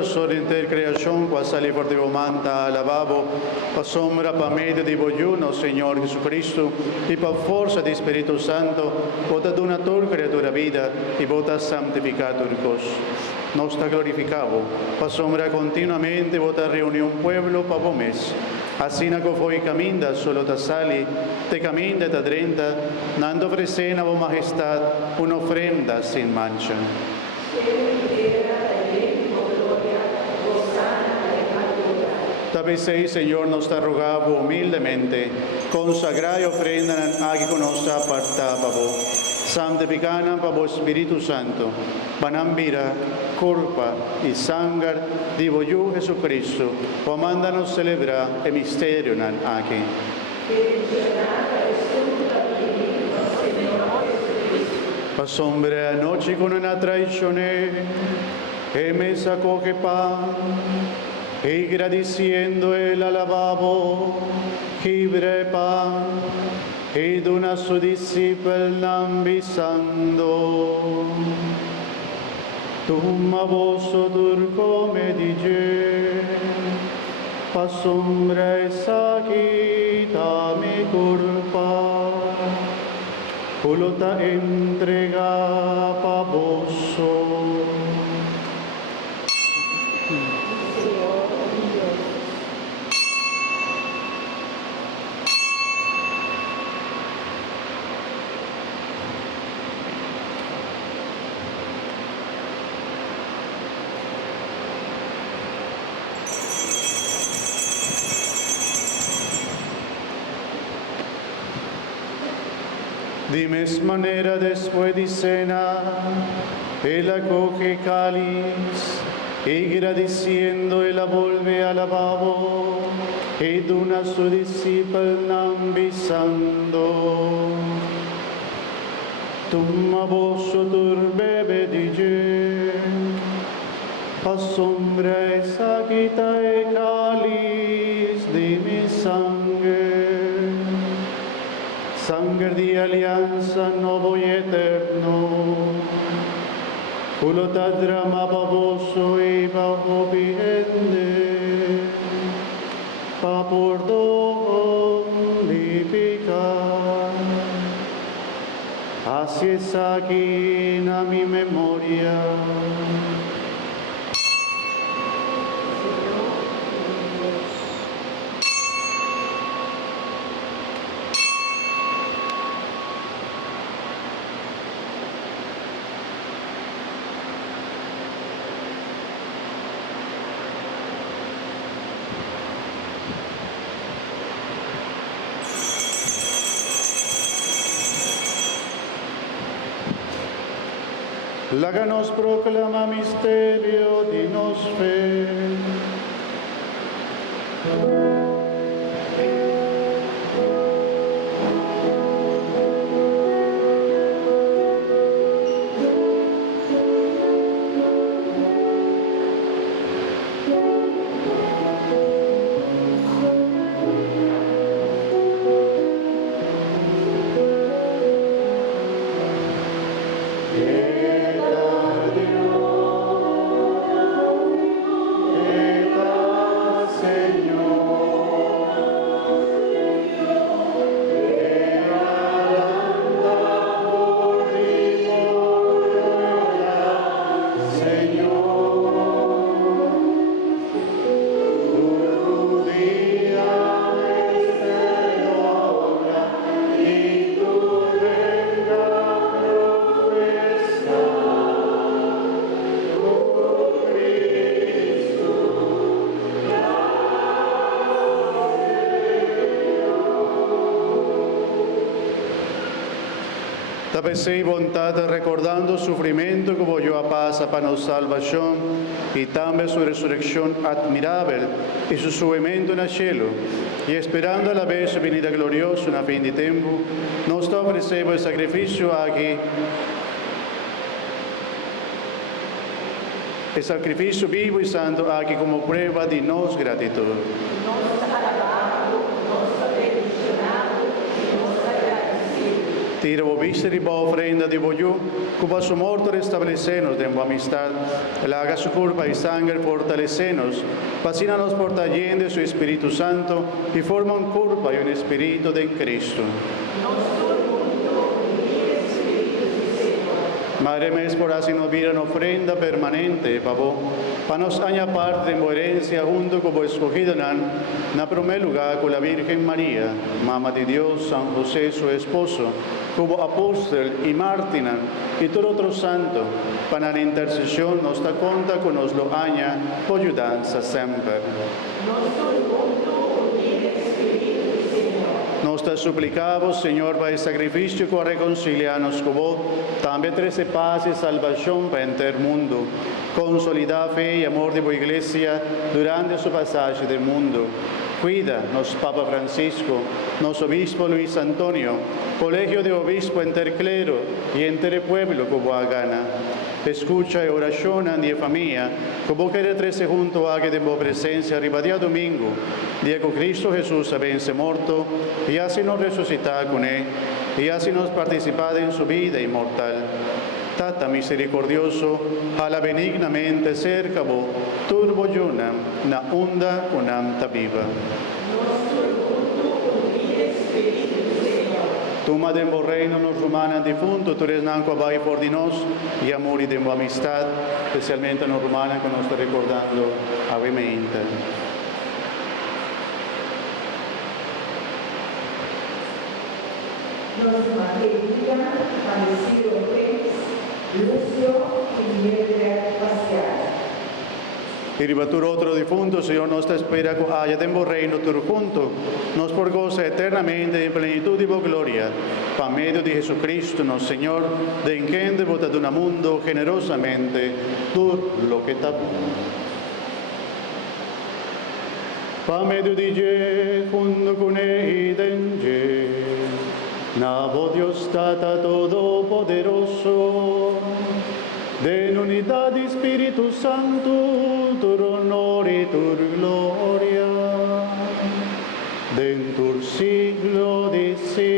Sorinte creação, quas ali por Deus manta, alababo, a sombra para meio de vojuno, Senhor Jesus e para força do Espírito Santo, vota donator criatura vida e vota santificator cos. Nos está glorificado, para sombra continuamente, vota reunião pueblo para vomes. Assim como foi caminda, solo ta sali, te caminda ta drenta, nando ofrecen a vo majestad una ofrenda sin mancha. Tabesei, Señor, nos está rogado humildemente, consagrar y ofrenda aquí con nos aparta para vos. Santificana para vos Espíritu Santo, banambira, culpa y sangre de vos Jesucristo, o mándanos celebrar el misterio aquí. Pa sombra noche con una traición, e me sacó que pan, y agradeciendo el alababo, libre pan, y de una su discípula ambisando. Tuma vosso turco me dice, pa sombra esa quita mi culpa, culota entrega pa vosso. De misma manera, después de cena, él acoge cáliz y agradeciendo, él la vuelve al lavabo y de una su discípula ambisando. Toma vosso turbe dice, a sombra esa quita el cáliz de mi sangre. Sangre de alianza nuevo y eterno, culota drama baboso y bajo piende, pa por don lipicar. Así es aquí en mi memoria. La que nos proclama misterio, dinos fe. Tapesei vontad recordando sufrimiento que voyó a paz para nuestra salvación y también su resurrección admirable y su subimiento en el cielo. Y esperando a la vez su venida gloriosa en fin de tiempo, nos ofrecemos el sacrificio aquí. El sacrificio vivo y santo aquí como prueba de nos gratitud. Tira o viseri ba ofrenda de boyu, cuba su morto restablecernos de amistad, la haga su culpa y sangre fortalecenos, fascínanos por taller de su Espíritu Santo y forma un culpa y un Espíritu de Cristo. Madre mes por así nos vida en ofrenda permanente, pavo, para nos aña parte de herencia junto como escogido na primer lugar con la Virgen María, Mamá de Dios, San José, su esposo, como apóstol y mártir, y todo otro santo, para la intercesión nos da cuenta que nos lo aña, por ayudanza siempre. Nos te suplicamos, Señor, para el sacrificio que reconciliarnos con vos, también trece paz y salvación para el mundo. Consolida fe y amor de tu iglesia durante su pasaje del mundo. Cuida, nos Papa Francisco, nos obispo Luis Antonio, colegio de obispo entre clero y entre pueblo como gana. Escucha y oración a mi familia, como que de trece junto a que de tu presencia arriba día domingo, día que Cristo Jesús vence muerto, y así nos resucita con él, y así nos participa en su vida inmortal. Tata misericordioso, a la benignamente cerca vos, turbo yuna, na onda unam viva. Tu madre en reino nos rumana difunto, tú eres nanco abai por di nos, y amor y de amistad, especialmente nos rumana que nos está recordando avemente. Nos María, fallecido Pérez, Lucio y Miguel Pascal. Y ribatur otro difunto, Señor, nos te espera que haya tempo reino tu junto, nos por goza eternamente en plenitud y gloria, pa medio de Jesucristo, nos Señor, de en quien devota de un mundo generosamente, tú lo que te pa medio di je, junto con él denje, na voz Dios Tata Todopoderoso, de unidad de Espíritu Santo, tu honor y tu gloria, de en tu siglo de siglo.